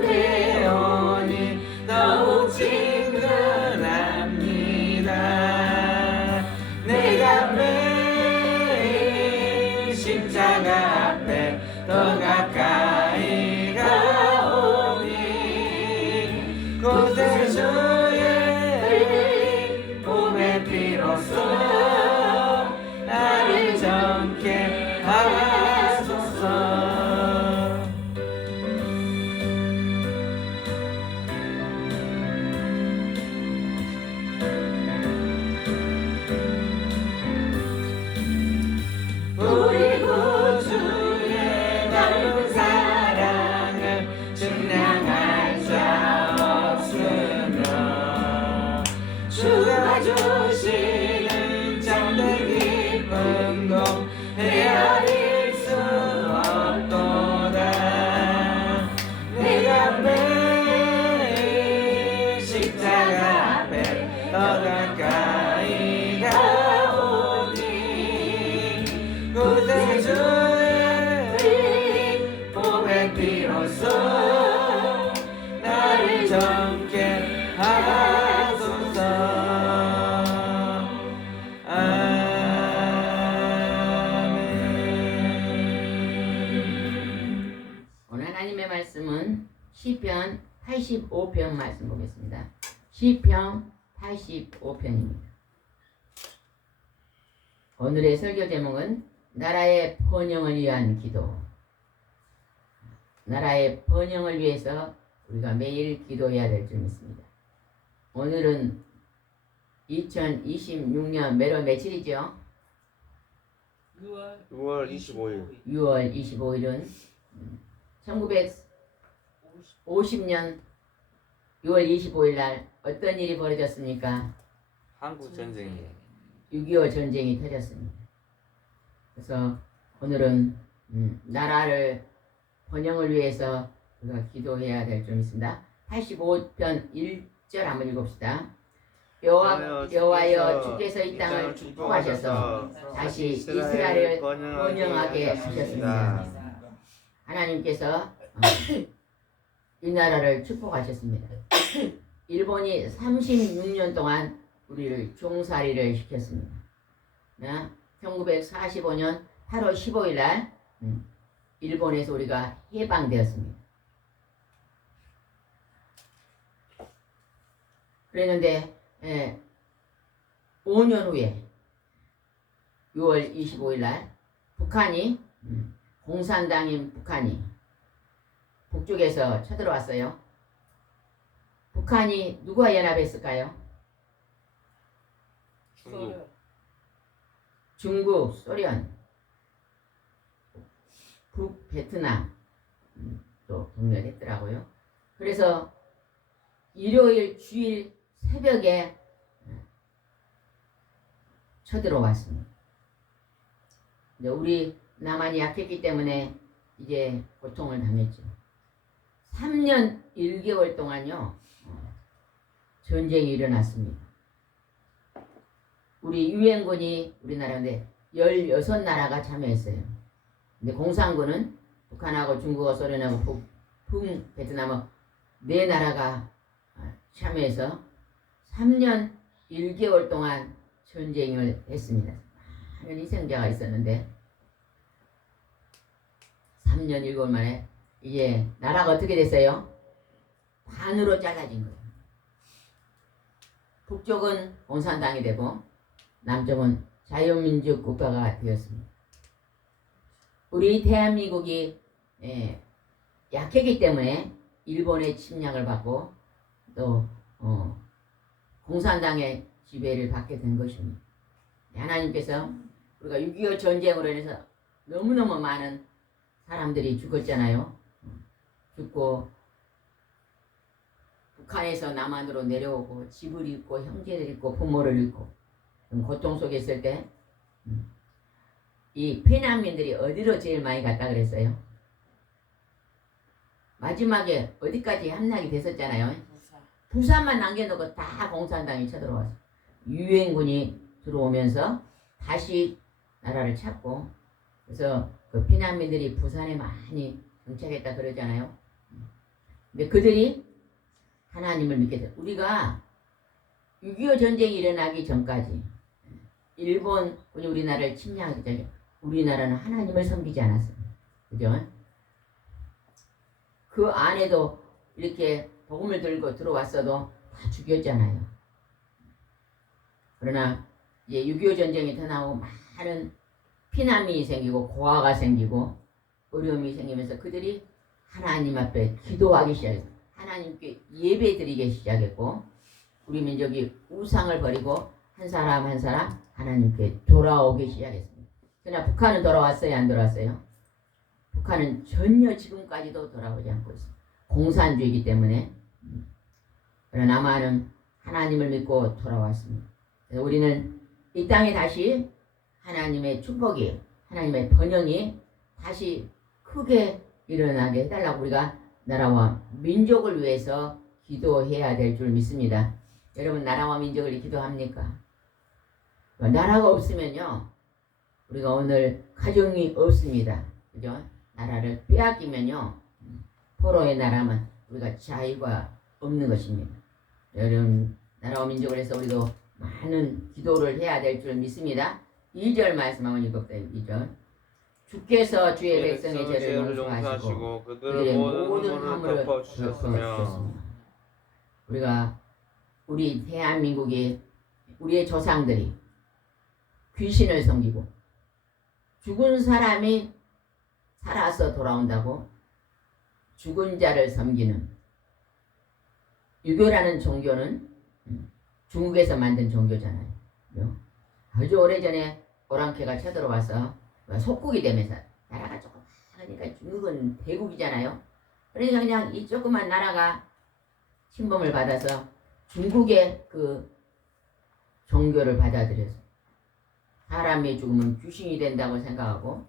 배우니 더욱 친근합니다. 내가 매일 십자가 앞에 더 가까이 가오니 그때 주의 몸의 피로써 나를 정케 하소서. 우리 구주의 넓은 사랑을 증량할 자 없으며 주가 주시는 참된 기쁨도 헤아릴 수 없도다. 내가 매일 십자가 앞에 더 가까이 가오니 그때 주의 보배 비로소 나를 정케 하소서. 아멘. 오늘 하나님의 말씀은 시편 85편 말씀 보겠습니다. 시편 85편입니다. 오늘의 설교 제목은 나라의 번영을 위한 기도. 나라의 번영을 위해서 우리가 매일 기도해야 될 줄 믿습니다. 오늘은 2026년 매월 며칠이죠? 6월 25일. 6월 25일은 1950년 6월 25일 날 어떤 일이 벌어졌습니까? 한국 전쟁이에요. 6.25 전쟁이 터졌습니다. 그래서 오늘은 나라를 번영을 위해서 우리가 기도해야 될 줄 믿습니다. 85편 1절 한번 읽읍시다. 여호와여 주께서 이 땅을 축복하셔서 다시 이스라엘을 번영하게 하셨습니다. 하나님께서 이 나라를 축복하셨습니다. 일본이 36년 동안 우리를 종살이를 시켰습니다. 1945년 8월 15일 날 일본에서 우리가 해방되었습니다. 그랬는데 5년 후에 6월 25일 날 북한이 공산당인 북한이 북쪽에서 쳐들어왔어요. 북한이 누구와 연합했을까요? 중국, 소련, 북베트남 또 동렬했더라고요. 그래서 일요일 주일 새벽에 쳐들어왔습니다. 이제 우리 남한이 약했기 때문에 이제 고통을 당했죠. 3년 1개월 동안요 전쟁이 일어났습니다. 우리 유엔군이 우리나라인데 16나라가 참여했어요. 근데 공산군은 북한하고 중국하고 소련하고 북베트남하고 4나라가 참여해서 3년 1개월 동안 전쟁을 했습니다. 많은 희생자가 있었는데 3년 1개월 만에 이제 나라가 어떻게 됐어요? 반으로 잘라진 거예요. 북쪽은 공산당이 되고 남쪽은 자유민주 국가가 되었습니다. 우리 대한민국이 약했기 때문에 일본의 침략을 받고 또 공산당의 지배를 받게 된 것입니다. 하나님께서 우리가 6.25 전쟁으로 인해서 너무너무 많은 사람들이 죽었잖아요. 죽고 북한에서 남한으로 내려오고 집을 잃고 형제를 잃고 부모를 잃고 고통 속에 있을 때 이 피난민들이 어디로 제일 많이 갔다 그랬어요? 마지막에 어디까지 함락이 됐었잖아요. 부산만 남겨놓고 다 공산당이 쳐들어와서 유엔군이 들어오면서 다시 나라를 찾고 그래서 그 피난민들이 부산에 많이 정착했다 그러잖아요. 근데 그들이 하나님을 믿게 돼. 우리가 6.25 전쟁이 일어나기 전까지 일본군이 우리나라를 침략하기 전에 우리나라는 하나님을 섬기지 않았습니다. 그죠? 그 안에도 이렇게 복음을 들고 들어왔어도 다 죽였잖아요. 그러나 이제 6.25 전쟁이 더 나오고 많은 피난민이 생기고 고아가 생기고 어려움이 생기면서 그들이 하나님 앞에 기도하기 시작했어요. 하나님께 예배드리기 시작했고 우리 민족이 우상을 버리고 한 사람 한 사람 하나님께 돌아오기 시작했습니다. 그러나 북한은 돌아왔어요? 안 돌아왔어요? 북한은 전혀 지금까지도 돌아오지 않고 있습니다. 공산주의이기 때문에. 그러나 남한은 하나님을 믿고 돌아왔습니다. 그래서 우리는 이 땅에 다시 하나님의 축복이, 하나님의 번영이 다시 크게 일어나게 해달라고 우리가 나라와 민족을 위해서 기도해야 될 줄 믿습니다. 여러분 나라와 민족을 위해 기도합니까? 나라가 없으면요 우리가 오늘 가정이 없습니다. 그죠? 나라를 빼앗기면요 포로의 나라만 우리가 자유가 없는 것입니다. 여러분 나라와 민족을 해서 우리도 많은 기도를 해야 될 줄 믿습니다. 2절 말씀 한번 읽읍시다. 2절 주께서 주의 백성의 죄를 용서하시고 그들의 모든 허물을 덮어주셨으며 우리가 우리 대한민국이 우리의 조상들이 귀신을 섬기고 죽은 사람이 살아서 돌아온다고 죽은 자를 섬기는 유교라는 종교는 중국에서 만든 종교잖아요. 아주 오래전에 오랑캐가 쳐들어와서 속국이 되면서 나라가 조금 하니까 중국은 대국이잖아요. 그러니까 그냥 이 조그만 나라가 침범을 받아서 중국의 그 종교를 받아들여서 사람이 죽으면 귀신이 된다고 생각하고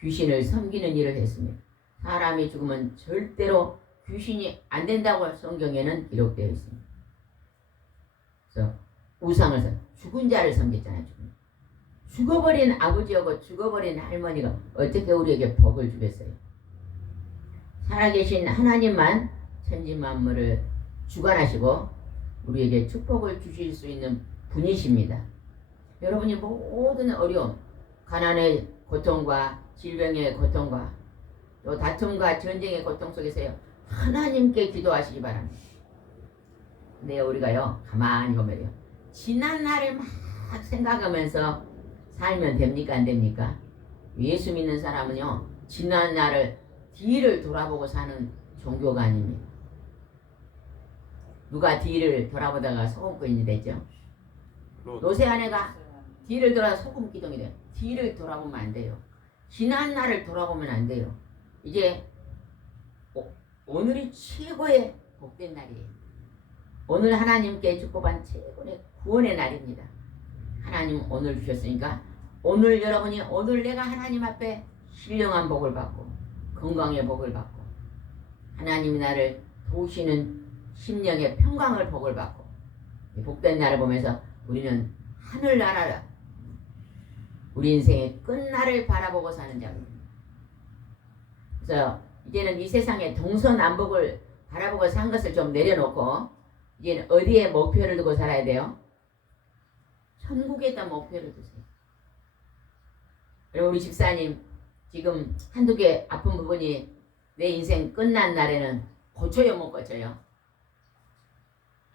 귀신을 섬기는 일을 했습니다. 사람이 죽으면 절대로 귀신이 안 된다고 성경에는 기록되어 있습니다. 그래서 우상을 죽은 자를 섬겼잖아요. 죽어버린 아버지하고 죽어버린 할머니가 어떻게 우리에게 복을 주겠어요? 살아계신 하나님만 천지만물을 주관하시고 우리에게 축복을 주실 수 있는 분이십니다. 여러분이 모든 어려움, 가난의 고통과 질병의 고통과 또 다툼과 전쟁의 고통 속에서요 하나님께 기도하시기 바랍니다. 근데 우리가요 가만히 보면요 지난 날을 막 생각하면서 살면 됩니까 안 됩니까? 예수 믿는 사람은요 지난 날을 뒤를 돌아보고 사는 종교가 아닙니다. 누가 뒤를 돌아보다가 소금꾼이 됐죠? 노새 아내가 뒤를 돌아 소금 기둥이 돼요. 뒤를 돌아보면 안 돼요. 지난 날을 돌아보면 안 돼요. 이제 오늘이 최고의 복된 날이에요. 오늘 하나님께 축복한 최고의 구원의 날입니다. 하나님 오늘 주셨으니까 오늘 여러분이 오늘 내가 하나님 앞에 신령한 복을 받고 건강의 복을 받고 하나님이 나를 도우시는 심령의 평강을 복을 받고 복된 날을 보면서 우리는 하늘나라를 우리 인생의 끝날을 바라보고 사는 자입니다. 그래서 이제는 이 세상의 동서남북을 바라보고 산 것을 좀 내려놓고 이제는 어디에 목표를 두고 살아야 돼요? 천국에다 목표를 두세요. 그리고 우리 집사님 지금 한두 개 아픈 부분이 내 인생 끝난 날에는 고쳐요 못 고쳐요?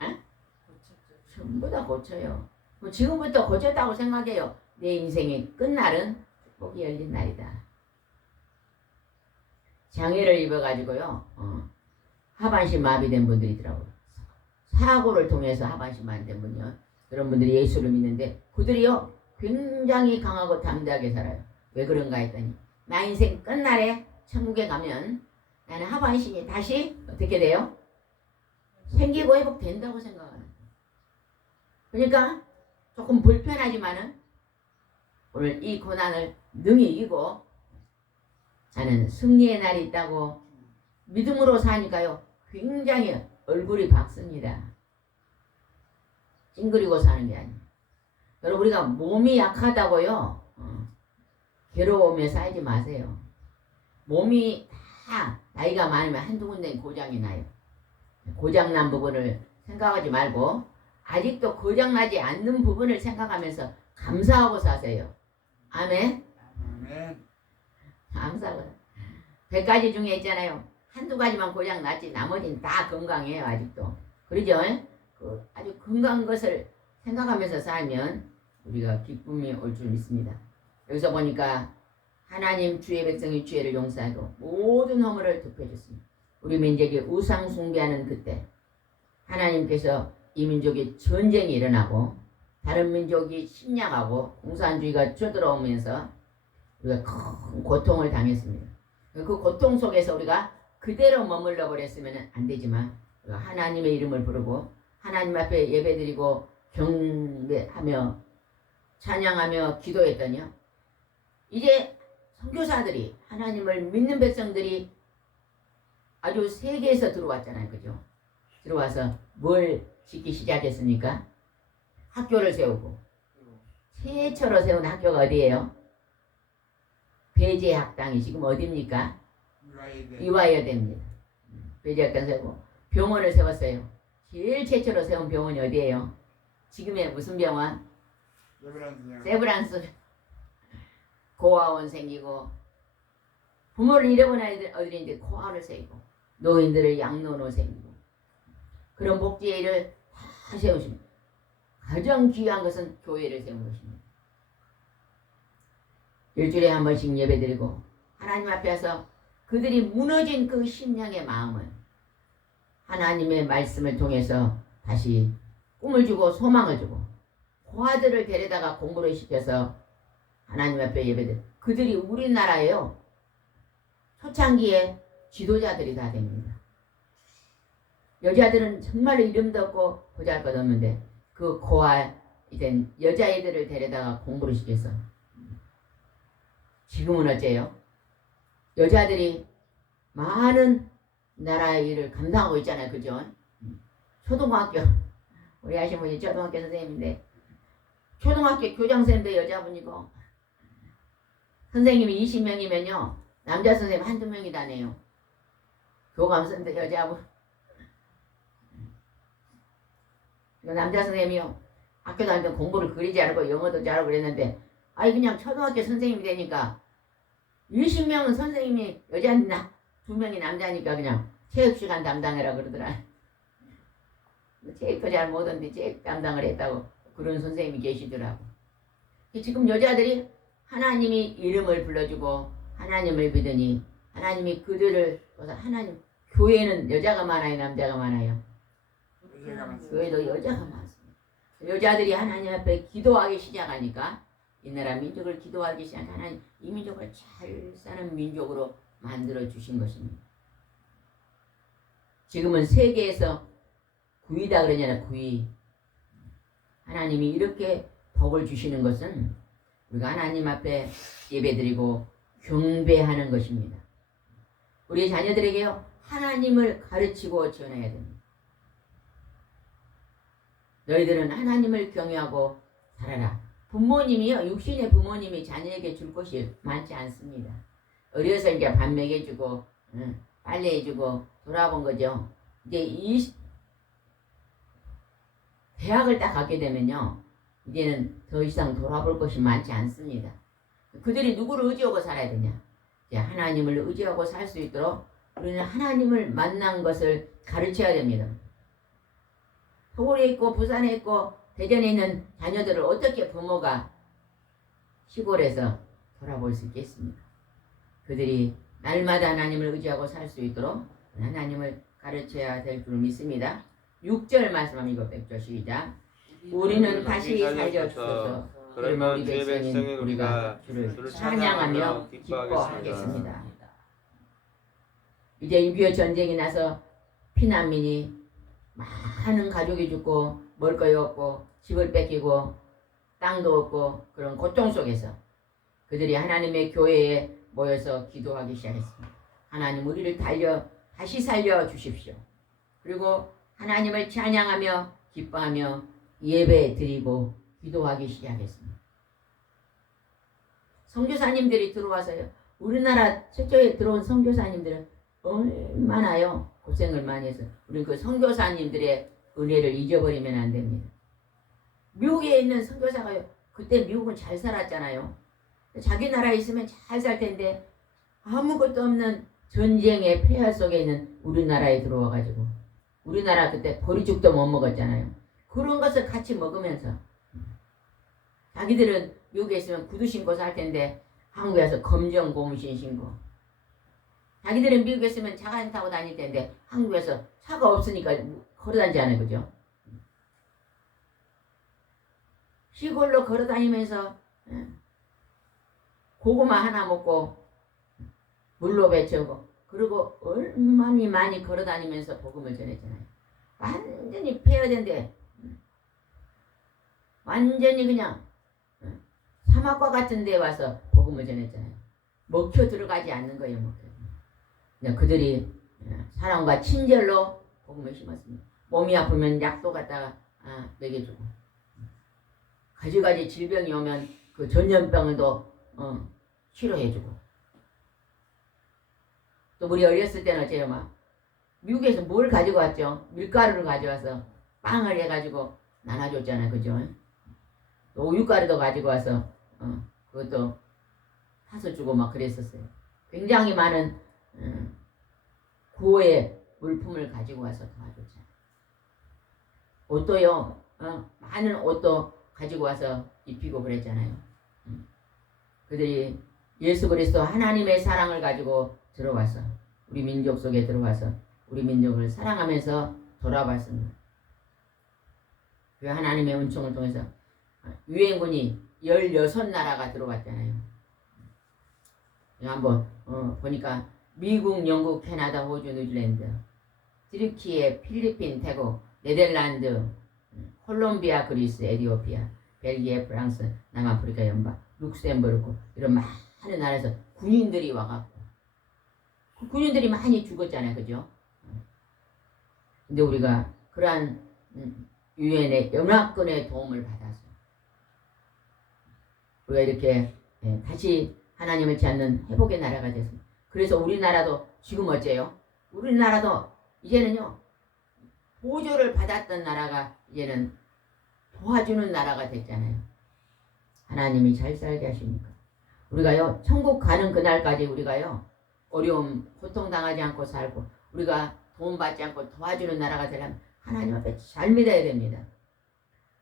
에? 전부 다 고쳐요. 지금부터 고쳤다고 생각해요. 내 인생의 끝날은 축복이 열린 날이다. 장애를 입어가지고요 하반신 마비된 분들이 있더라고요. 사고를 통해서 하반신 마비된 분이요 그런 분들이 예수를 믿는데 그들이요 굉장히 강하고 담대하게 살아요. 왜 그런가 했더니 나 인생 끝날에 천국에 가면 나는 하반신이 다시 어떻게 돼요? 생기고 회복된다고 생각하는 거예요. 그러니까 조금 불편하지만은 오늘 이 고난을 능히 이기고 나는 승리의 날이 있다고 믿음으로 사니까요 굉장히 얼굴이 밝습니다. 찡그리고 사는 게 아니에요. 여러분 우리가 몸이 약하다고요 괴로움에 쌓이지 마세요. 몸이 다 다 나이가 많으면 한두 군데 고장이 나요. 고장난 부분을 생각하지 말고 아직도 고장나지 않는 부분을 생각하면서 감사하고 사세요. 아멘. 아멘. 감사하고 100가지 중에 있잖아요. 한두 가지만 고장 났지 나머지는 다 건강해요. 아직도. 그러죠? 그 아주 건강한 것을 생각하면서 살면 우리가 기쁨이 올 줄 믿습니다. 여기서 보니까 하나님 주의 백성이 죄를 용서하고 모든 허물을 덮여줬습니다. 우리 민족이 우상 숭배하는 그때 하나님께서 이 민족이 전쟁이 일어나고 다른 민족이 침략하고 공산주의가 쳐들어오면서 우리가 큰 고통을 당했습니다. 그 고통 속에서 우리가 그대로 머물러 버렸으면 안 되지만 우리가 하나님의 이름을 부르고 하나님 앞에 예배드리고 경배하며 찬양하며 기도했더니요. 이제 선교사들이 하나님을 믿는 백성들이 아주 세계에서 들어왔잖아요. 그죠? 들어와서 뭘 짓기 시작했습니까? 학교를 세우고 최초로 세운 학교가 어디예요? 배제학당이 지금 어디입니까? 유아여대입니다. 배제학당 세우고 병원을 세웠어요. 제일 최초로 세운 병원이 어디예요? 지금의 무슨 병원? 세브란스. 고아원 생기고 부모를 잃어버린 어린이들 고아원을 세우고 노인들을 양로로 생기고 그런 복지의 일을 다 세우십니다. 가장 귀한 것은 교회를 세운 것입니다. 일주일에 한 번씩 예배드리고 하나님 앞에 서 그들이 무너진 그 심령의 마음을 하나님의 말씀을 통해서 다시 꿈을 주고 소망을 주고 고아들을 데려다가 공부를 시켜서 하나님 앞에 예배드리고 그들이 우리나라에요. 초창기에 지도자들이 다 됩니다. 여자들은 정말로 이름도 없고 보잘것없는데 그 고아된 여자애들을 데려다가 공부를 시켜서 지금은 어째요? 여자들이 많은 나라의 일을 감당하고 있잖아요. 그죠? 초등학교 우리 아시모니 초등학교 선생님인데 초등학교 교장선생님도 여자분이고 선생님이 20명이면요 남자 선생님 한두 명이 다네요. 교감선생님도 여자분 남자 선생님이요 학교 다닐 때 공부를 그리 잘하고 영어도 잘하고 그랬는데 아니 그냥 초등학교 선생님이 되니까 20명은 선생님이 여자나 2명이 남자니까 그냥 체육시간 담당해라 그러더라. 체육도 잘 못하는데 체육 담당을 했다고 그런 선생님이 계시더라고. 지금 여자들이 하나님이 이름을 불러주고 하나님을 믿으니 하나님이 그들을 하나님 교회는 여자가 많아요 남자가 많아요? 교회도 여자가 많습니다. 여자들이 하나님 앞에 기도하기 시작하니까 이 나라 민족을 기도하기 시작하니까 하나님 이 민족을 잘 사는 민족으로 만들어 주신 것입니다. 지금은 세계에서 9위다 그러잖아요. 9위. 하나님이 이렇게 복을 주시는 것은 우리가 하나님 앞에 예배드리고 경배하는 것입니다. 우리 자녀들에게요 하나님을 가르치고 전해야 됩니다. 너희들은 하나님을 경외하고 살아라. 부모님이요 육신의 부모님이 자녀에게 줄 것이 많지 않습니다. 어려서 이제 밥 먹여주고 빨래해주고 돌아본 거죠. 이제 이 대학을 딱 가게 되면요 이제는 더 이상 돌아볼 것이 많지 않습니다. 그들이 누구를 의지하고 살아야 되냐? 이제 하나님을 의지하고 살 수 있도록 우리는 하나님을 만난 것을 가르쳐야 됩니다. 서울에 있고 부산에 있고 대전에 있는 자녀들을 어떻게 부모가 시골에서 돌아볼 수 있겠습니까? 그들이 날마다 하나님을 의지하고 살 수 있도록 하나님을 가르쳐야 될 줄 믿습니다. 6절 말씀하면 이거 100절 시작. 우리는 다시 살려주소서. 그러면 우리 주의 백성인 백성인 우리가 우리가 주를 찬양하며 기뻐하겠습니다. 기뻐하겠습니다. 이제 6.25 전쟁이 나서 피난민이 많은 가족이 죽고 먹을 것이 없고 집을 뺏기고 땅도 없고 그런 고통 속에서 그들이 하나님의 교회에 모여서 기도하기 시작했습니다. 하나님 우리를 다시 살려 주십시오. 그리고 하나님을 찬양하며 기뻐하며 예배 드리고 기도하기 시작했습니다. 선교사님들이 들어와서요. 우리나라 최초에 들어온 선교사님들은 얼마나요 고생을 많이 해서 우리 그 선교사님들의 은혜를 잊어버리면 안 됩니다. 미국에 있는 선교사가요. 그때 미국은 잘 살았잖아요. 자기 나라에 있으면 잘 살 텐데 아무것도 없는 전쟁의 폐허 속에 있는 우리나라에 들어와가지고 우리나라 그때 보리죽도 못 먹었잖아요. 그런 것을 같이 먹으면서 자기들은 미국에 있으면 구두 신고 살 텐데 한국에 와서 검정 고무신 신고 자기들은 미국에 있으면 차가 타고 다닐 텐데 한국에서 차가 없으니까 걸어다니잖아요. 그죠? 시골로 걸어다니면서 고구마 하나 먹고 물로 배채우고 그리고 얼마나 많이 걸어다니면서 복음을 전했잖아요. 완전히 폐허된데 완전히 그냥 사막과 같은 데 와서 복음을 전했잖아요. 먹혀 들어가지 않는 거예요. 먹혀. 그들이 사랑과 친절로 복음을 심었습니다. 몸이 아프면 약도 갖다가 먹여주고 가지가지 질병이 오면 그 전염병도 치료해주고 또 우리 어렸을 때는 어째요 막 미국에서 뭘 가지고 왔죠? 밀가루를 가져와서 빵을 해가지고 나눠줬잖아요. 그죠? 또 우유가루도 가지고 와서 그것도 사서 주고 막 그랬었어요. 굉장히 많은 구호의 물품을 가지고 와서 도와줬잖아요. 옷도요 많은 옷도 가지고 와서 입히고 그랬잖아요. 그들이 예수 그리스도 하나님의 사랑을 가지고 들어와서 우리 민족 속에 들어와서 우리 민족을 사랑하면서 돌아봤습니다. 그 하나님의 은총을 통해서 유엔군이 16나라가 들어왔잖아요. 한번 보니까 미국, 영국, 캐나다, 호주, 뉴질랜드, 트리키에, 필리핀, 태국, 네덜란드, 콜롬비아, 그리스, 에티오피아, 벨기에, 프랑스, 남아프리카 연방, 룩셈부르크 이런 많은 나라에서 군인들이 와갖고 그 군인들이 많이 죽었잖아요. 그죠? 근데 우리가 그러한 유엔의 연합군의 도움을 받아서 우리가 이렇게 다시 하나님을 찾는 회복의 나라가 됐습니다. 그래서 우리나라도 지금 어째요? 우리나라도 이제는요 보조를 받았던 나라가 이제는 도와주는 나라가 됐잖아요. 하나님이 잘 살게 하시니까 우리가요 천국 가는 그날까지 우리가요 어려움 고통당하지 않고 살고 우리가 도움받지 않고 도와주는 나라가 되려면 하나님 앞에 잘 믿어야 됩니다.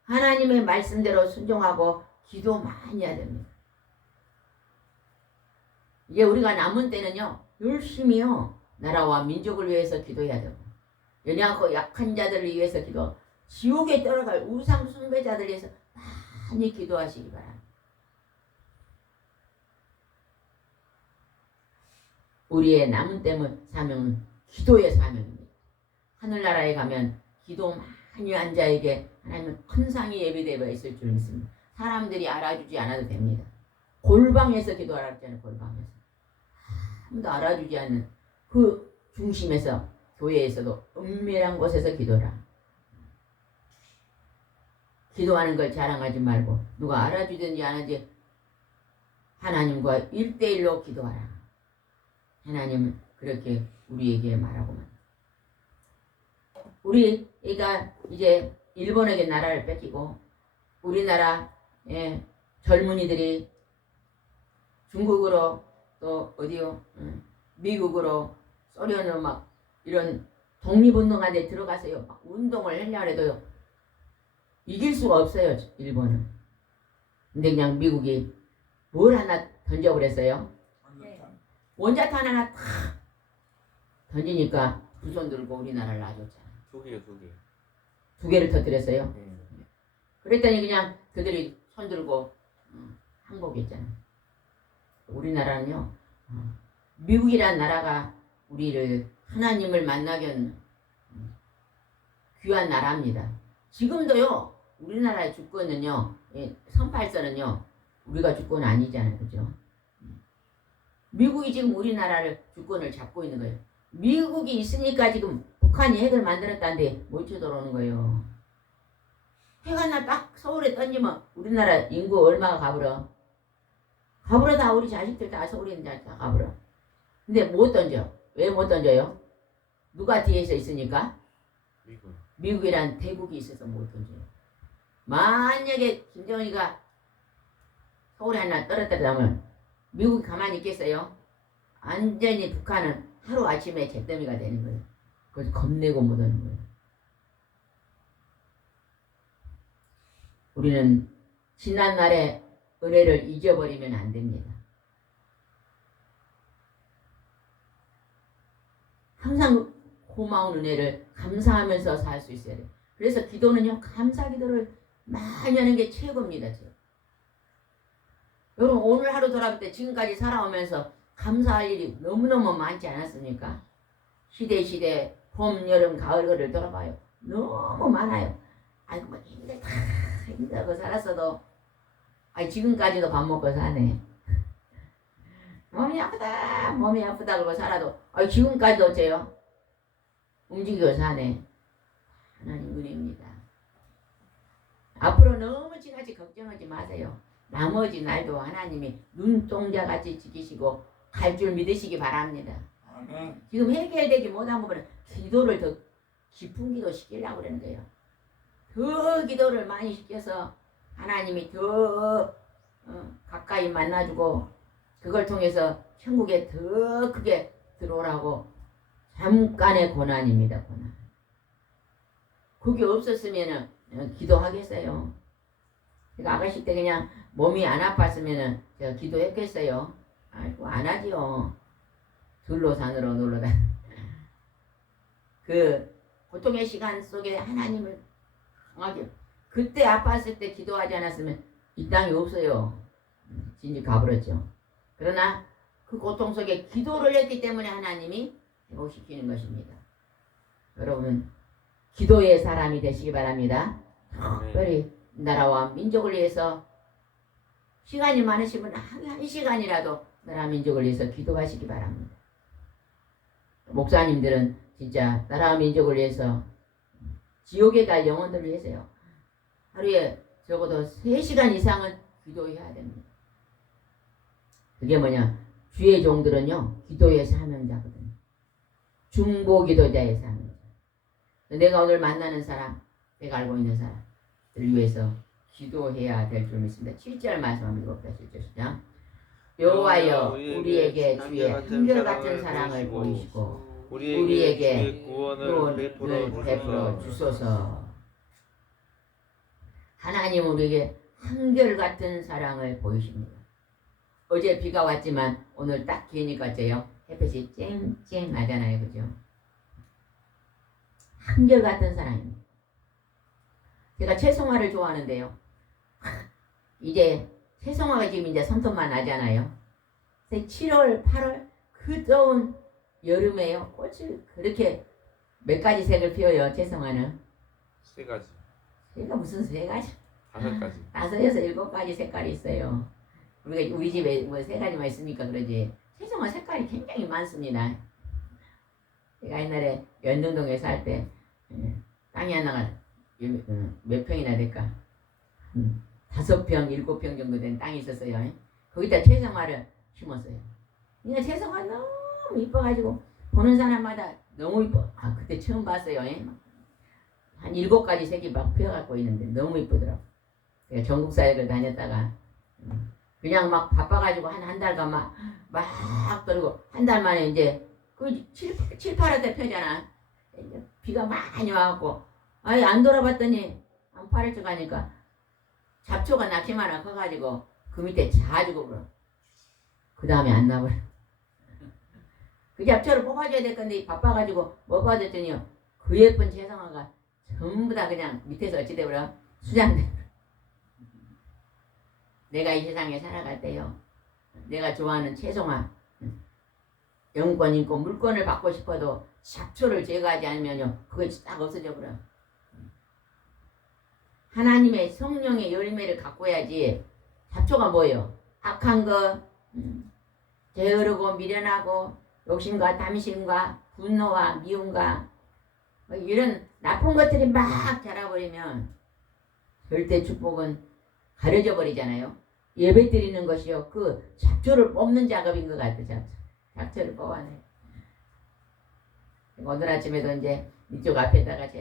하나님의 말씀대로 순종하고 기도 많이 해야 됩니다. 이제 우리가 남은 때는요 열심히요 나라와 민족을 위해서 기도해야 되고 연약하고 약한 자들을 위해서 기도 지옥에 떨어갈 우상 숭배자들을 위해서 많이 기도하시기 바랍니다. 우리의 남은 때문 사명은 기도의 사명입니다. 하늘나라에 가면 기도 많이 한 자에게 하나님은 큰 상이 예비되어 있을 줄 믿습니다. 사람들이 알아주지 않아도 됩니다. 골방에서 기도하라 했잖아요. 골방에서 아무도 알아주지 않는 그 중심에서 교회에서도 은밀한 곳에서 기도라. 기도하는 걸 자랑하지 말고 누가 알아주든지 안 하든지 하나님과 1대1로 기도하라. 하나님은 그렇게 우리에게 말하고만. 우리가 이제 일본에게 나라를 뺏기고 우리나라의 젊은이들이 중국으로 또 어디요? 미국으로 소련으로 막 이런 독립운동하는데 들어가서요. 막 운동을 하려고 해도요. 이길 수가 없어요. 일본은. 근데 그냥 미국이 뭘 하나 던져버렸어요. 원자탄 하나 탁 던지니까 두 손 들고 우리나라를 놔줬잖아. 두 개요, 두 개. 두 개를 터뜨렸어요. 네. 그랬더니 그냥 그들이 손 들고 항복했잖아. 우리나라는요. 미국이란 나라가 우리를 하나님을 만나게 하는 귀한 나라입니다. 지금도요. 우리나라의 주권은요. 선발선은요. 우리가 주권 아니잖아요. 그죠? 미국이 지금 우리나라를 주권을 잡고 있는 거예요. 미국이 있으니까 지금 북한이 핵을 만들었다는데 못 쳐들어오는 거예요. 핵 하나 딱 서울에 던지면 우리나라 인구 얼마가 가버려. 가버려 다 우리 자식들 다 서울에 있는 자식 다 가버려. 근데 못 던져. 왜 못 던져요? 누가 뒤에서 있으니까? 미국. 미국이란 대국이 있어서 못 던져요. 만약에 김정은이가 서울에 하나 떨어뜨리면 미국이 가만히 있겠어요? 완전히 북한은 하루아침에 잿더미가 되는 거예요. 그래서 겁내고 못 하는 거예요. 우리는 지난날의 은혜를 잊어버리면 안 됩니다. 항상 고마운 은혜를 감사하면서 살 수 있어야 돼요. 그래서 기도는요, 감사 기도를 많이 하는 게 최고입니다. 여러분, 오늘 하루 돌아볼 때 지금까지 살아오면서 감사할 일이 너무너무 많지 않았습니까? 시대, 봄, 여름, 가을을 돌아봐요. 너무 많아요. 아이고, 뭐 힘들고 살았어도, 지금까지도 밥 먹고 사네. 몸이 아프다 그러고 살아도, 지금까지도 어째요? 움직이고 사네. 하나님 은혜입니다. 앞으로 너무 지나치 걱정하지 마세요. 나머지 날도 하나님이 눈동자같이 지키시고 갈 줄 믿으시기 바랍니다. 지금 해결되지 못한 부분은 기도를 더 깊은 기도 시키려고 그러는 거예요. 더 기도를 많이 시켜서 하나님이 더 가까이 만나주고 그걸 통해서 천국에 더 크게 들어오라고. 잠깐의 고난입니다. 고난. 그게 없었으면 기도하겠어요. 제가 아가씨 때 그냥 몸이 안 아팠으면 제가 기도했겠어요. 아이고, 안 하지요. 둘로 산으로 놀러 다니. 그 고통의 시간 속에 하나님을 강하게, 그때 아팠을 때 기도하지 않았으면 이 땅이 없어요. 진짜 가버렸죠. 그러나 그 고통 속에 기도를 했기 때문에 하나님이 회복시키는 것입니다. 여러분, 기도의 사람이 되시기 바랍니다. 특별히 나라와 민족을 위해서 시간이 많으시면 한 시간이라도 나라 민족을 위해서 기도하시기 바랍니다. 목사님들은 진짜 나라와 민족을 위해서 지옥에 갈 영혼들을 위해서요, 하루에 적어도 3시간 이상은 기도해야 됩니다. 그게 뭐냐? 주의 종들은요, 기도의 사명자거든요. 중보 기도자의 사명자. 내가 오늘 만나는 사람, 내가 알고 있는 사람들을 위해서 기도해야 될 줄 믿습니다. 7절 말씀 읽어봅시다. 7절 시작. 여호와여 우리에게 주의 한결같은 사랑을 보이시고 우리에게 구원을 베풀어 주소서. 하나님 우리에게 한결같은 사랑을 보이십니다. 어제 비가 왔지만 오늘 딱 기니까 어째요? 햇빛이 쨍쨍 나잖아요. 그죠? 한결같은 사랑입니다. 제가 채송화를 좋아하는데요. 이제 채송화가 지금 이제 손톱만 나잖아요. 7월, 8월 그 더운 여름에요. 꽃을 그렇게 몇 가지 색을 피워요. 채송화는 3가지. 제가 무슨 3가지? 5가지. 5, 6, 7가지 색깔이 있어요. 우리 집에 뭐 3가지만 있으니까 그러지. 채송화 색깔이 굉장히 많습니다. 제가 옛날에 연등동에 살 때 땅이 하나가 몇 평이나 될까? 5평, 7평 정도 된 땅이 있었어요. 거기다 채송화를 심었어요. 그러니까 채송화 너무 이뻐가지고 보는 사람마다 너무 이뻐. 그때 처음 봤어요. 한 7가지 색이 막 피어갖고 있는데 너무 이쁘더라고. 제가 전국 사역을 다녔다가 그냥 막 바빠가지고 한 달간 막 떨고 한 달 만에 이제 그 7, 8월 때 펴잖아. 비가 많이 와갖고 안 돌아봤더니 한 8일째 가니까 잡초가 낙지만한 커가지고 그 밑에 자주고 그러. 그 다음에 안 나버려. 그 잡초를 뽑아줘야 될 건데 바빠가지고 못 받았더니요, 그 예쁜 채송화가 전부 다 그냥 밑에서 어찌 돼버려? 수장돼. 내가 이 세상에 살아갈 때요, 내가 좋아하는 채송화 영권 있고 물건을 받고 싶어도 잡초를 제거하지 않으면요, 그게 딱 없어져 버려. 하나님의 성령의 열매를 갖고 해야지. 잡초가 뭐예요? 악한 거, 게으르고 미련하고 욕심과 탐심과 분노와 미움과 이런 나쁜 것들이 막 자라버리면 절대 축복은 가려져 버리잖아요. 예배 드리는 것이요, 그 잡초를 뽑는 작업인 것 같아요. 잡초를 뽑아내. 오늘 아침에도 이제 이쪽 앞에다가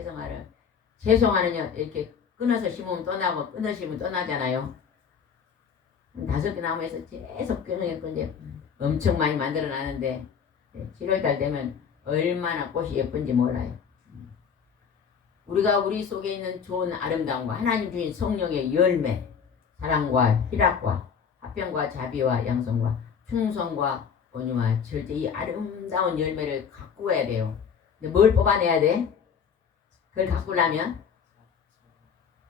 채송화는요 이렇게 끊어서 심으면 떠나고 끊어서 심으면 떠나잖아요. 5개 나무에서 계속 끊어갖고 이제 엄청 많이 만들어 놨는데 7월달 되면 얼마나 꽃이 예쁜지 몰라요. 우리가 우리 속에 있는 좋은 아름다움과 하나님 주신 성령의 열매, 사랑과 희락과 화평과 자비와 양성과 충성과 온유와 절제, 이 아름다운 열매를 갖고 와야 돼요. 근데 뭘 뽑아내야 돼? 그걸 갖고려면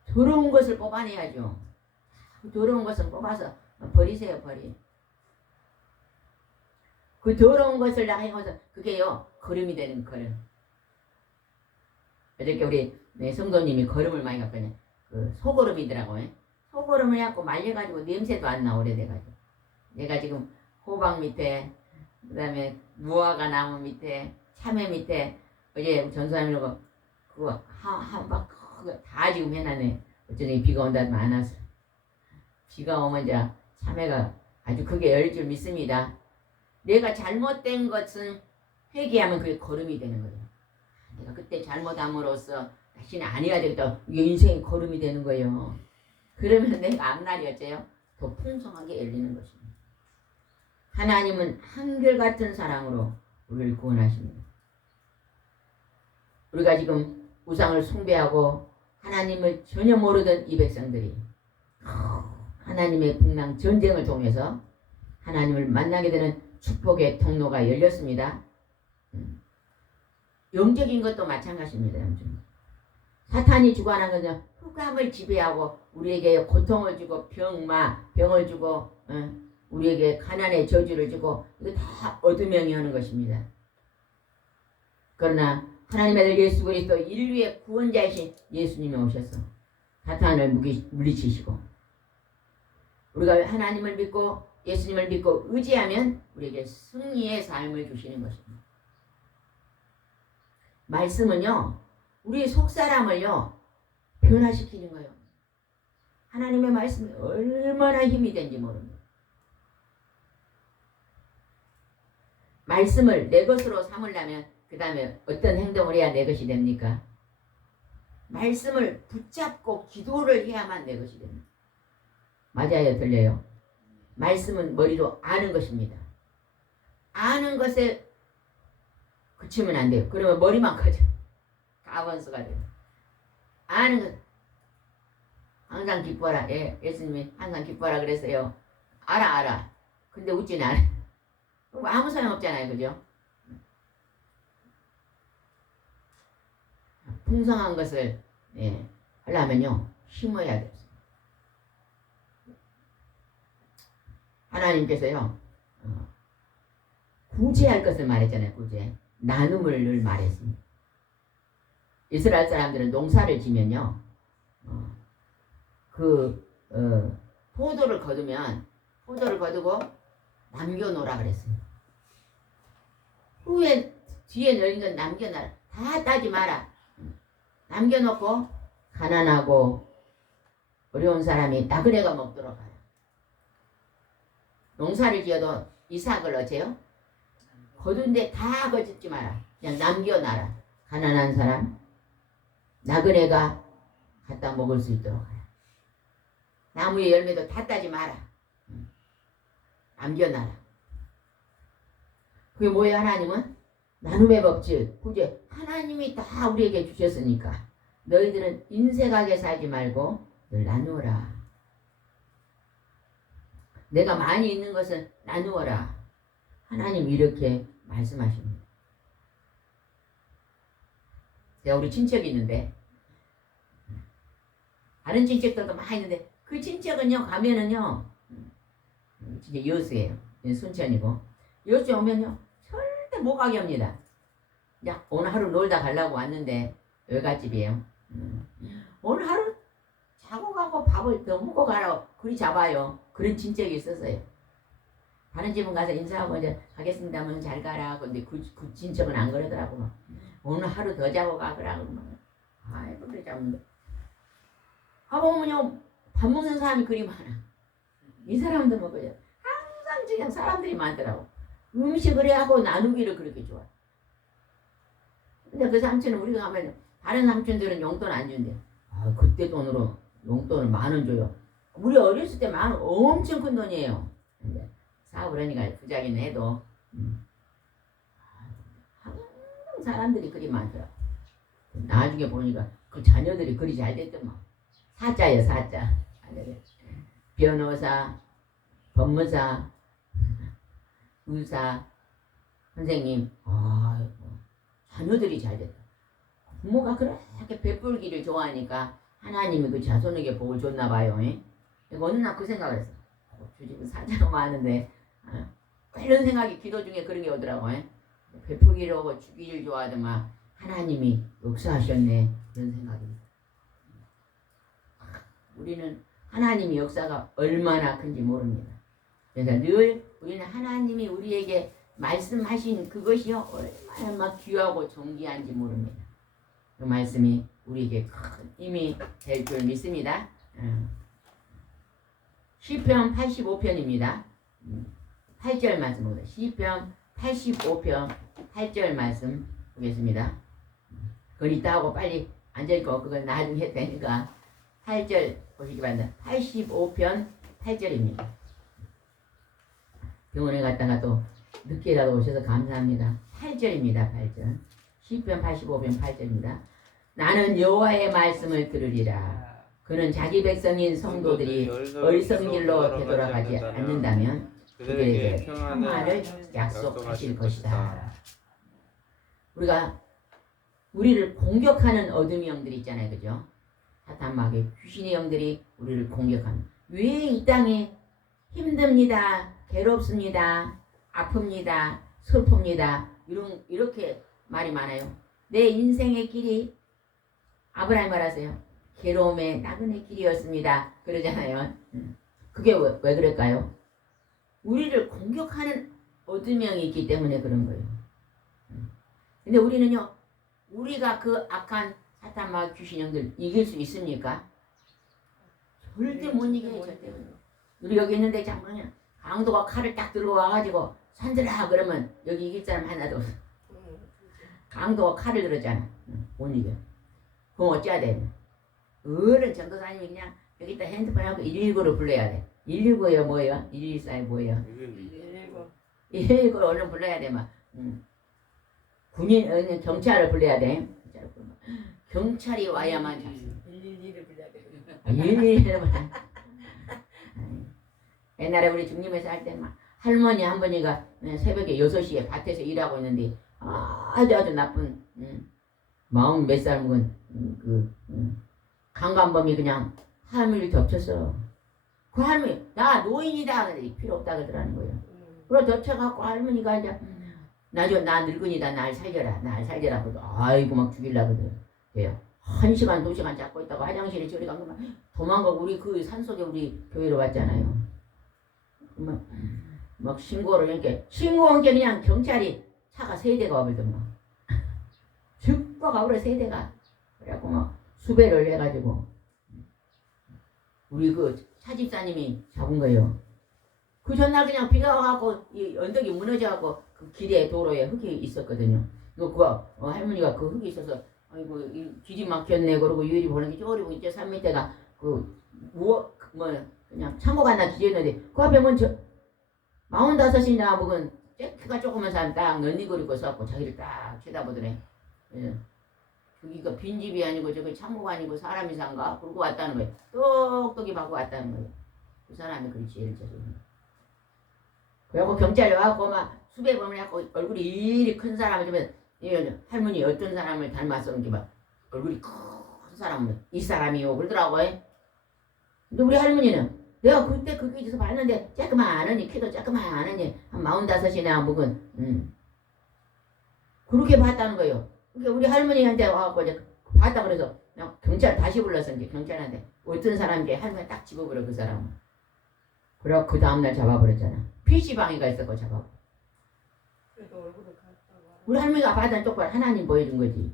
더러운 것을 뽑아내야죠. 더러운 것은 뽑아서 버리세요. 그 더러운 것을 나가서 그게요 거름이 되는 거름. 어저께 우리 성도님이 거름을 많이 갖거든요. 그 소거름이더라고요. 소거름을 해갖고 말려가지고 냄새도 안 나. 오래돼가지고 내가 지금 호박 밑에, 그 다음에 무화과 나무 밑에, 참외 밑에 어제 전사님이라고 그거 한박 다 지금 해놨네. 어쩌니 비가 온다면 안 와서. 비가 오면 이제 참외가 아주 크게 열릴 줄 믿습니다. 내가 잘못된 것은 회개하면 그게 거름이 되는 거예요. 내가 그때 잘못함으로써 다시는 안 해야 되겠다. 이게 인생의 거름이 되는 거예요. 그러면 내가 앞날이 어째요? 더 풍성하게 열리는 것입니다. 하나님은 한결같은 사랑으로 우리를 구원하십니다. 우리가 지금 우상을 숭배하고 하나님을 전혀 모르던 이 백성들이 하나님의 풍랑 전쟁을 통해서 하나님을 만나게 되는 축복의 통로가 열렸습니다. 영적인 것도 마찬가지입니다. 사탄이 주관한 것은 흑암을 지배하고 우리에게 고통을 주고 병을 주고 우리에게 가난의 저주를 주고 이거 다 어둠형이 하는 것입니다. 그러나 하나님의 아들 예수 그리스도 인류의 구원자이신 예수님이 오셔서 사탄을 물리치시고 우리가 하나님을 믿고 예수님을 믿고 의지하면 우리에게 승리의 삶을 주시는 것입니다. 말씀은요 우리 속사람을요 변화시키는 거예요. 하나님의 말씀이 얼마나 힘이 된지 모릅니다. 말씀을 내 것으로 삼으려면 그 다음에 어떤 행동을 해야 내 것이 됩니까? 말씀을 붙잡고 기도를 해야만 내 것이 됩니다. 맞아요? 들려요? 말씀은 머리로 아는 것입니다. 아는 것에 그치면 안 돼요. 그러면 머리만 커져. 가원수가 돼요. 아는 것. 항상 기뻐라. 예, 예수님이 항상 기뻐라 그랬어요. 알아. 근데 웃지는 않아. 아무 소용없잖아요. 그죠? 풍성한 것을 하려면요. 심어야 돼요. 하나님께서요. 구제할 것을 말했잖아요. 구제. 나눔을 늘 말했습니다. 이스라엘 사람들은 농사를 지면요. 포도를 거두고 남겨놓으라 그랬습니다. 후에 뒤에 열린 건 남겨놔라. 다 따지 마라. 남겨놓고 가난하고 어려운 사람이 나그네가 먹도록 하라. 농사를 지어도 이삭을 어째요? 거둔데 다 거짓지 마라. 그냥 남겨놔라. 가난한 사람, 나그네가 갖다 먹을 수 있도록 하라. 나무의 열매도 다 따지 마라. 남겨놔라. 그게 뭐예요? 하나님은? 나눔의 법칙. 그제 하나님이 다 우리에게 주셨으니까 너희들은 인색하게 살지 말고 늘 나누어라. 내가 많이 있는 것은 나누어라. 하나님 이렇게 말씀하십니다. 제가 우리 친척이 있는데 다른 친척들도 많이 있는데 그 친척은요 가면은요 진짜 여수예요. 순천이고 여수에 오면요 절대 못 가게 합니다. 야 오늘 하루 놀다 가려고 왔는데 외갓집이에요. 오늘 하루 자고 가고 밥을 더 먹고 가라고 그리 잡아요. 그런 친척이 있었어요. 다른 집은 가서 인사하고 이제 가겠습니다 하면 잘 가라. 근데 그 친척은 안 그러더라고. 오늘 하루 더 자고 가더라고. 아이고 그래 잡는데. 가보면요 밥 먹는 사람이 그리 많아. 이 사람도 먹어요. 항상 그냥 사람들이 많더라고. 음식을 해 하고 나누기를 그렇게 좋아해. 근데 그 삼촌은 우리가 가면 다른 삼촌들은 용돈 안 준대. 아, 그때 돈으로 용돈을 10,000원 줘요. 우리 어렸을 때 10,000원 엄청 큰 돈이에요. 근데 사업을 하니까 부자기는 해도 항상 사람들이 그리 많더라. 나중에 보니까 그 자녀들이 그리 잘 됐더만. 사자예요, 사자. 변호사, 법무사, 의사, 선생님. 자녀들이 잘 됐다. 부모가 그렇게 베풀기를 좋아하니까 하나님이 그 자손에게 복을 줬나 봐요. 어느 날 그 생각을 했어. 저 집은 사자가 많은데 이런 생각이 기도 중에 그런 게 오더라고. 베풀기를 하고 주기를 좋아하더만 하나님이 역사하셨네. 그런 생각이. 우리는 하나님의 역사가 얼마나 큰지 모릅니다. 그래서 늘 우리는 하나님이 우리에게 말씀하신 그것이요 얼마나 막 귀하고 존귀한지 모릅니다. 그 말씀이 우리에게 큰 힘이 될 줄 믿습니다. 시편 85편입니다. 8절 말씀 보겠습니다. 시편 85편 8절 말씀 보겠습니다. 그건 이따 하고 빨리 앉아있고 그건 나중에 해도 되니까 8절 보시기 바랍니다. 85편 8절입니다. 병원에 갔다가 또 늦게라도 오셔서 감사합니다. 8절입니다. 8절. 시편 85편 8절입니다. 나는 여호와의 말씀을 들으리라. 그는 자기 백성인 성도들이 어리석은 길로 되돌아가지 않는다면 그들에게 평화를 약속하실 것이다. 우리를 공격하는 어둠의 영들이 있잖아요. 그죠? 사탄 마귀 귀신의 영들이 우리를 공격합니다. 왜 이 땅에 힘듭니다. 괴롭습니다. 아픕니다. 슬픕니다. 이렇게 말이 많아요. 내 인생의 길이 아브라함이 말하세요. 괴로움의 나그네 길이었습니다. 그러잖아요. 그게 왜 그럴까요? 우리를 공격하는 어둠형이 있기 때문에 그런 거예요. 근데 우리는요. 우리가 그 악한 사탄과 귀신형들 이길 수 있습니까? 절대 못 이겨요. 절대. 우리 여기 있는데 장모님 강도가 칼을 딱 들고 와가지고 산들아 그러면 여기 이길 사람 하나도 없어. 강도가 칼을 들었잖아. 못 이겨. 그럼 어찌해야 돼? 어른 전도사님이 그냥 여기다 핸드폰 하고 119를 불러야 돼. 119요 뭐예요? 114에 뭐예요? 119를 얼른 불러야 돼. 막 군인 경찰을 불러야 돼. 경찰이 와야만 잡습니다. 112를 불러야 돼. 112를 옛날에 우리 중림에서 할 때 막 할머니 한 분이가 새벽에 6시에 밭에서 일하고 있는데 아주 나쁜 마흔 몇 살 먹은 강간범이 그냥 할머니를 덮쳤어. 그 할머니 나 노인이다 근데 필요 없다 그러더라는 거예요. 그래 덮쳐갖고 할머니가 이제 나중에 나 늙은이다 날 살려라 그러고 아이고 막 죽이려고 그래요. 1시간 2시간 잡고 있다가 화장실에 저리 간 거만 도망가고 우리 그 산속에 우리 교회로 왔잖아요. 막 신고를 이렇게 신고한 게 그냥 경찰이 차가 3대가 와버리더만 죽어가 오래 3대가 그래갖고 막 수배를 해가지고 우리 그 차집사님이 잡은 거예요. 그 전날 그냥 비가 와갖고 이 언덕이 무너져갖고 그 길에 도로에 흙이 있었거든요. 그거 할머니가 그 흙이 있어서 아이고 이 길이 막혔네 그러고 유일이 보는 게 쪼리고 이제 산 밑에가 그냥 창고가 하나 기졌는데 그 앞에 먼저 45이나 먹은 키가 조그만 사람 딱 넌니거리고 서갖고 자기를 딱 쳐다보더래. 저기가 빈집이 아니고 저기 창고가 아니고 사람이 산가? 그러고 왔다는 거예요. 똑똑히 받고 왔다는 거예요. 그 사람이 그렇지 죄를 졌어요. 그래갖고 경찰이 와갖고 막 수배범을 해갖고 얼굴이 이리 큰 사람을 주면 할머니 어떤 사람을 닮았어 이렇게 막 얼굴이 큰 사람을 이 사람이요 그러더라고요. 근데 우리 할머니는 내가 그때 그 길에서 봤는데 조그마하니 키도 조그마하니 한 45이나 먹은 그렇게 봤다는 거예요. 그러니까 우리 할머니한테 와갖고 이제 봤다 그래서 그냥 경찰 다시 불러서 이제 경찰한테 어떤 사람인지 할머니 딱 집어버려 그 사람은. 그래갖고 그 다음날 잡아버렸잖아. PC방에가 있었고 잡아버려. 우리 할머니가 받은 쪽발 하나님 보여준 거지.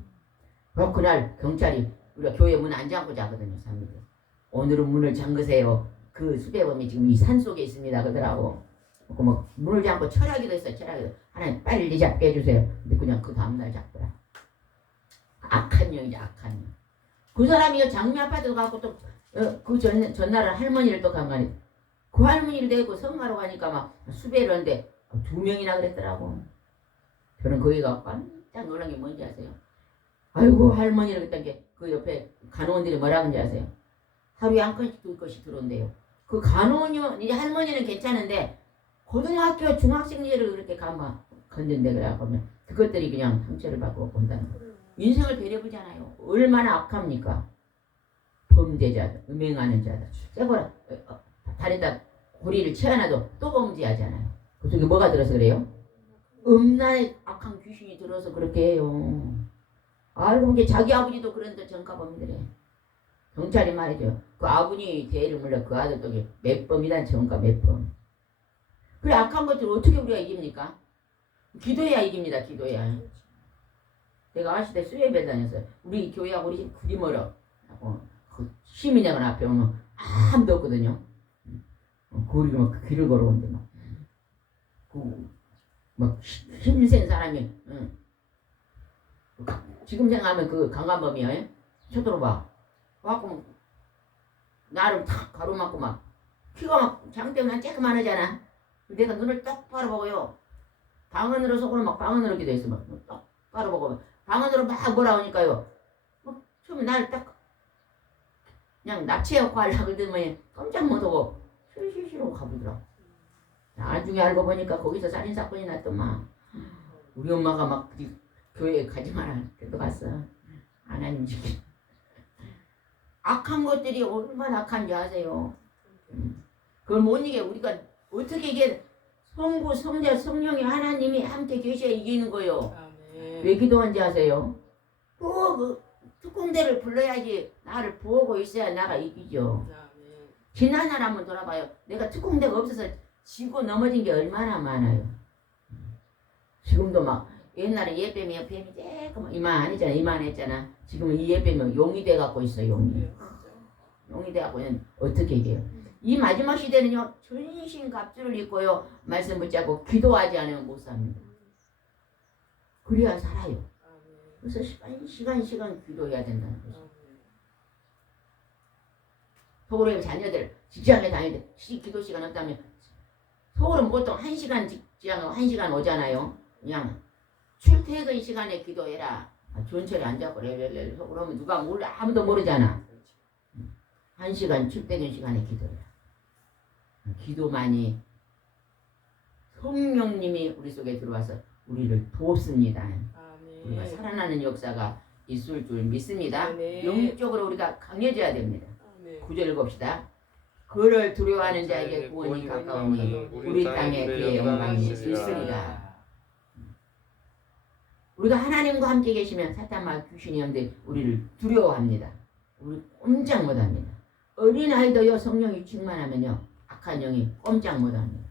그래갖고 그날 경찰이 우리가 교회 문 안 잠고 자거든요. 3일. 오늘은 문을 잠그세요. 그 수배범이 지금 이 산속에 있습니다. 그러더라고. 그 뭐 문을 잠고 철학기도 했어요. 철학기도. 하나님 빨리 잡게 해주세요. 근데 그냥 그 다음날 잡더라. 악한 영이지 악한 영. 그 사람이 장미 아파트 가고 또 그 전날은 할머니를 또 간간히 그 할머니를 데리고 성가로 가니까 막 수배를 하는데 2명이나 그랬더라고. 저는 거기 가고 깜짝 놀란 게 뭔지 아세요? 아이고 할머니를 그랬던 게 그 옆에 간호원들이 뭐라 그런지 아세요? 하루에 한 건씩 2건씩 들어온대요. 그 간호원이 이제 할머니는 괜찮은데 고등학교 중학생들을 그렇게 가면 건든데 그래갖고 그것들이 그냥 상처를 받고 본다는 거예요. 인생을 배려보잖아요. 얼마나 악합니까? 범죄자들, 음행하는 자들. 쇠고라 다리다 고리를 채워놔도 또 범죄하잖아요. 그 속에 뭐가 들어서 그래요? 음란의 악한 귀신이 들어서 그렇게 해요. 알고 게 자기 아버지도 그런데 전과범이더래. 경찰이 말이죠. 그 아버지 대를 물려 그 아들도 맷범이란 전과 맷범. 그래 악한 것들 어떻게 우리가 이깁니까? 기도해야 이깁니다. 기도해야. 내가 아시 때 수협에 다녔어요. 우리 교회하고 우리 집 그리 멀어. 그 시민회관 앞에 오면 아무도 없거든요. 거리를 막 길을 걸어오는데 막 힘센 사람이 지금 생각하면 그 강간범이야. 쳐들어봐. 와갖고 나를 탁 가로막고 막 키가 막 장대만 쬐끄만 하잖아. 내가 눈을 똑바로 보고요. 방언으로 속으로 막 방언으로 기도했어. 막 똑바로 보고 방언으로 막 뭐라 하니까요. 막 처음에 날 딱 그냥 납치해갖고 하려고 그러더니 깜짝 못하고 실실실 하고 가보더라고. 나중에 알고 보니까 거기서 살인사건이 났더만. 우리 엄마가 막 교회에 가지 마라. 그래도 갔어. 하나님 지키. 악한 것들이 얼마나 악한지 아세요? 그걸 못 이겨. 우리가 어떻게 이게 성부, 성자, 성령이 하나님이 함께 계셔야 이기는 거예요. 왜 기도한지 아세요? 그 특공대를 불러야지 나를 보고 있어야 나가 이기죠. 지난 날 한번 돌아봐요. 내가 특공대가 없어서 지고 넘어진 게 얼마나 많아요. 지금도 막 옛날에 예배면 뱀이 쬐끔 이만했잖아. 이만했잖아. 지금은 이 예배면 용이 돼갖고 있어. 용이 돼갖고 어떻게 이겨요? 이 마지막 시대는요. 전신갑주를 입고요. 말씀 붙잡고 기도하지 않으면 못 삽니다. 그래야 살아요. 그래서 시간 기도해야 된다는 거죠. 서울에 자녀들 직장에 다닐 때 기도 시간 없다면 서울은 보통 1시간 직장 1시간 오잖아요. 그냥 출퇴근 시간에 기도해라. 전철에 앉아고 렐렐렐 그러면 누가 몰라 아무도 모르잖아. 1시간 출퇴근 시간에 기도해라. 기도만이 성령님이 우리 속에 들어와서 우리를 돕습니다. 우리가 살아나는 역사가 있을 줄 믿습니다. 영적으로 우리가 강해져야 됩니다. 9절 봅시다. 그를 두려워하는 자에게 구원이 가까우니 우리 땅에 그의 영광이 있으리라. 우리가 하나님과 함께 계시면 사탄과 귀신이 없는데 우리를 두려워합니다. 우리 꼼짝 못합니다. 어린아이도요 성령이 충만하면요 악한 영이 꼼짝 못합니다.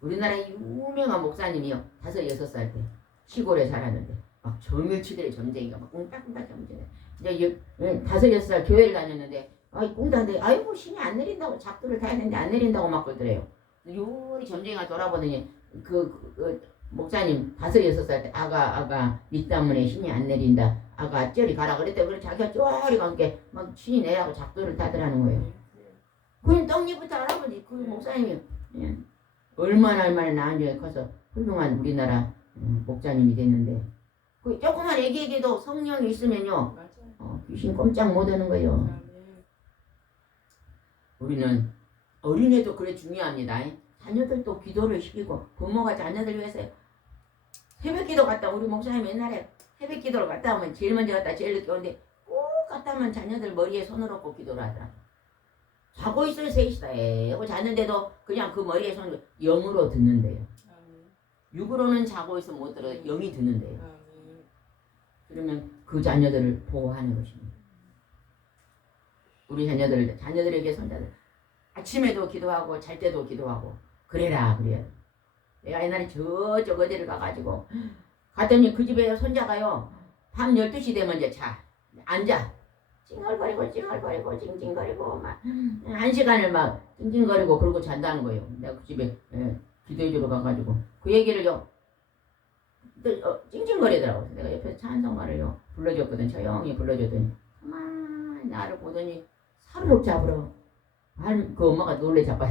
우리나라 유명한 목사님이요 5, 6살 때 시골에 살았는데 막 정일치들의 점쟁이가 막 꽁딱꽁딱 점쟁이 이제 5, 6살 교회를 다녔는데 꽁딱인데 아이고 신이 안 내린다고 작두를 타야 되는데 안 내린다고 막 그러더래요. 요리 점쟁이가 돌아보더니 그 목사님 5, 6살 때 아가 니 때문에 신이 안 내린다. 아가 저리 가라 그랬대. 그래서 자기가 저리 간게 막 신이 내라고 작두를 타더라는 거예요. 그냥 떡잎부터 할아버지 그 목사님이 얼마나 나중에 커서 훌륭한 우리나라 목사님이 됐는데 그 조그만 애기에게도 성령이 있으면요 귀신 꼼짝 못하는 거예요. 우리는 어린애도 그래 중요합니다. 자녀들도 기도를 시키고 부모가 자녀들 위해서 새벽기도 갔다 우리 목사님 옛날에 새벽기도를 갔다 오면 제일 먼저 갔다 제일 늦게 오는데 꼭 갔다 오면 자녀들 머리에 손을 얹고 기도를 하더라. 자고 있을 셋이다 하고 잤는데도 그냥 그 머리에 손을 영으로 듣는데요. 육으로는 자고 있으면 못 들어 영이 듣는데요. 그러면 그 자녀들을 보호하는 것입니다. 우리 자녀들에게 손자들 아침에도 기도하고 잘 때도 기도하고 그래라 그래요. 내가 옛날에 저쪽 어디를 가가지고 갔더니 그 집에 손자가요 밤 12시 되면 이제 앉아 찡얼거리고 찡찡거리고 막 1시간을 막 찡찡거리고 그러고 잔다는 거예요. 내가 그 집에 기도해주러 가가지고 그 얘기를요 또 찡찡거리더라고. 내가 옆에서 찬송가를요 불러줬거든. 조용히 불러줬더니 가만히 나를 보더니 사르륵 잡으러 그 엄마가 놀래 잡아.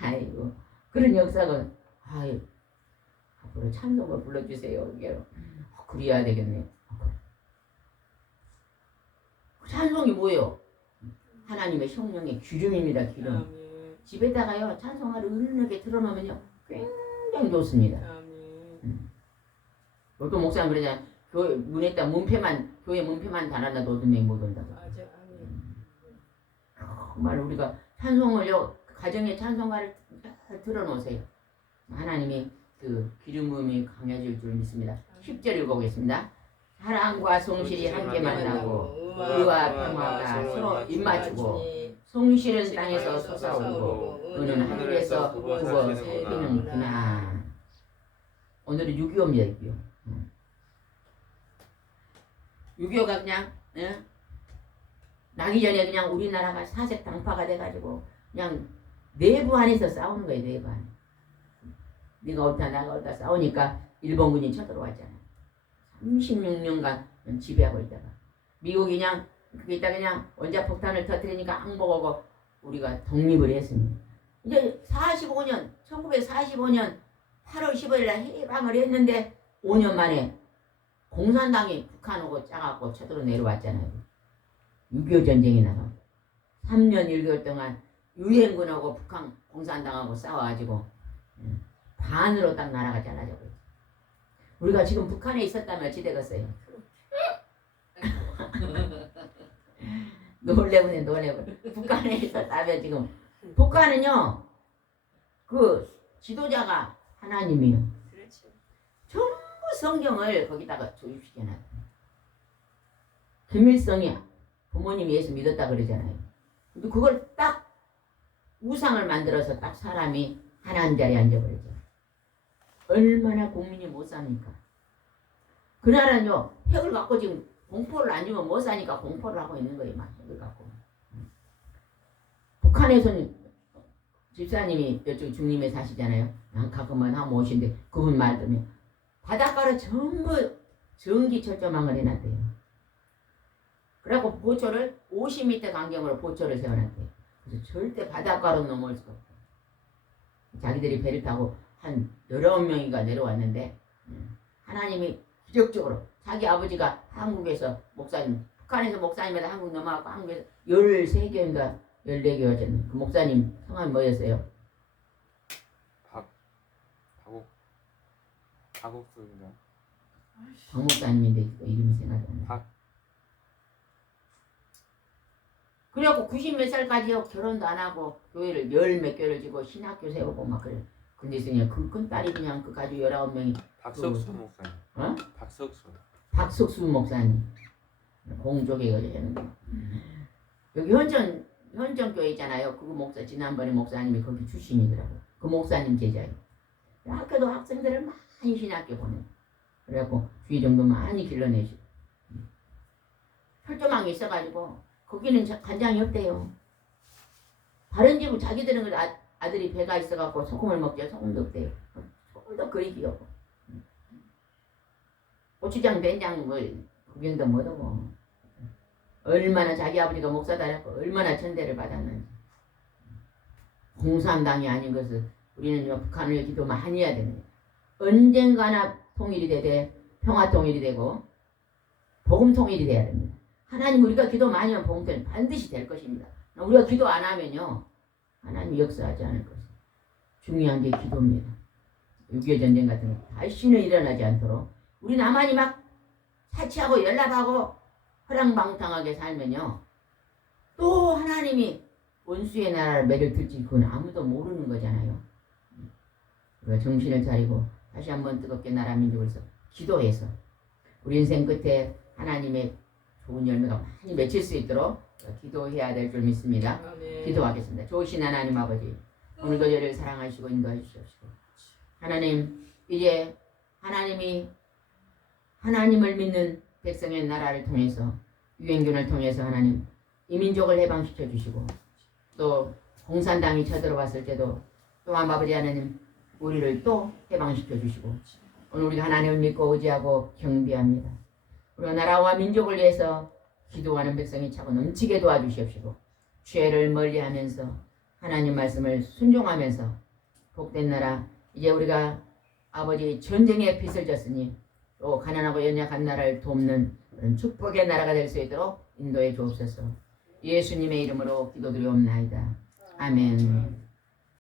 아이고 그런 역사가 아이 앞으로 찬송을 불러주세요. 이게 그래야 되겠네. 찬송이 뭐예요? 하나님의 성령의 기름입니다. 기름. 아멘. 집에다가요 찬송가를 은은하게 틀어놓으면요 굉장히 좋습니다. 아멘. 또 목사님 그러잖아. 교회 문에다 교회 문패만 달아놔도 어둠에 못 온다고. 맞아. 아멘. 정말 우리가 찬송을요 가정에 찬송가를 잘 틀어놓으세요. 하나님이 그 기름 부음이 강해질 줄 믿습니다. 10절 읽어보겠습니다. 사랑과 성실이 함께 만나고 의와 평화가 서로 입맞추고 성실은 땅에서 솟아오르고 너는 하늘에서 굽어 새기는구나. 오늘은 6.25입니다. 6.25. 6.25가 그냥 나기 전에 그냥 우리나라가 사색 당파가 돼가지고 그냥 내부 안에서 싸우는 거예요. 내부 안에. 네가 옳다 나가 옳다 싸우니까 일본군이 쳐들어왔잖아요. 36년간 지배하고 있다가 미국이 그냥 그게 있다 그냥 원자폭탄을 터뜨리니까 항복하고 우리가 독립을 했습니다. 이제 1945년 8월 15일 날 해방을 했는데 5년 만에 공산당이 북한 오고 짜갖고 쳐들어 내려왔잖아요. 6.25 전쟁이 나가 3년 1개월 동안 유엔군하고 북한 공산당하고 싸워가지고 반으로 딱 나라가 잘라져 버렸죠. 우리가 지금 북한에 있었다면 어찌 되겠어요? 놀래보네. 북한에 있었다면 지금 북한은요 그 지도자가 하나님이요. 그렇죠. 전부 성경을 거기다가 조입시켜놔요. 김일성이 부모님이 예수 믿었다 그러잖아요. 근데 그걸 딱 우상을 만들어서 딱 사람이 하나님 자리에 앉아버리죠. 얼마나 국민이 못 삽니까? 그 나라는요 핵을 갖고 지금 공포를 안 주면 못 사니까 공포를 하고 있는 거예요. 막 핵을 갖고. 북한에서는 집사님이 이쪽 중림에 사시잖아요. 가끔만 하면 오신데 그분 말 들으면 바닷가로 전부 전기 철조망을 해놨대요. 그래갖고 보초를 50m 간격으로 보초를 세워놨대요. 그래서 절대 바닷가로 넘어올 수가 없대요. 자기들이 배를 타고 한 19명이가 내려왔는데 하나님이 기적적으로 자기 아버지가 한국에서 목사님 북한에서 목사님에다 한국 넘어가고 한국에서 13개인가 14개였잖아요. 그 목사님 성함이 뭐였어요? 박옥수인가? 박 목사님인데 또 이름이 생각이 안 나. 그래갖고 90몇 살까지요 결혼도 안 하고 교회를 10몇 개를 지고 신학교 세우고 막 그래. 근데 그냥 그 큰 딸이 그냥 그까지 19명이 박석수 목사님. 어? 박석수 목사님 공족에 걸려있는 여기 현정 교회 있잖아요. 그 목사 지난번에 목사님이 거기 출신이더라고. 그 목사님 제자예요. 학교도 학생들을 많이 신학교 보내. 그래갖고 주의 정도 많이 길러내시고 철조망이 있어가지고 거기는 간장이 없대요. 다른 집은 자기들은 아들이 배가 있어갖고 소금을 먹죠. 소금도 없대요. 소금도 그리 귀엽고 고추장 된장 뭐 구경도 못하고 얼마나 자기 아버지가 목사다 했고 얼마나 천대를 받았는지. 공산당이 아닌 것을 우리는 북한을 위해 기도 많이 해야 됩니다. 언젠가나 통일이 되되 평화 통일이 되고 복음 통일이 돼야 됩니다. 하나님 우리가 기도 많이 하면 복음 통일 반드시 될 것입니다. 우리가 기도 안 하면요 하나님 역사하지 않을 것입니다. 중요한 게 기도입니다. 6.25 전쟁 같은 거 다시는 일어나지 않도록 우리 나만이 막 사치하고 연락하고 허랑방탕하게 살면요 또 하나님이 원수의 나라를 매를 들지 그건 아무도 모르는 거잖아요. 우리가 정신을 차리고 다시 한번 뜨겁게 나라 민족을 위해서 기도해서 우리 인생 끝에 하나님의 좋은 열매가 많이 맺힐 수 있도록 기도해야 될 줄 믿습니다. 아멘. 기도하겠습니다. 좋으신 하나님 아버지 오늘도 저를 사랑하시고 인도해 주시옵시고 하나님 이제 하나님이 하나님을 믿는 백성의 나라를 통해서 유엔군을 통해서 하나님 이 민족을 해방시켜 주시고 또 공산당이 쳐들어왔을 때도 또한 아버지 하나님 우리를 또 해방시켜 주시고 오늘 우리가 하나님을 믿고 의지하고 경배합니다. 우리 나라와 민족을 위해서 기도하는 백성이 차고 넘치게 도와주시옵시고 죄를 멀리하면서 하나님 말씀을 순종하면서 복된 나라 이제 우리가 아버지 전쟁의 빚을 졌으니 또 가난하고 연약한 나라를 돕는 그런 축복의 나라가 될 수 있도록 인도해 주옵소서. 예수님의 이름으로 기도드리옵나이다. 아멘.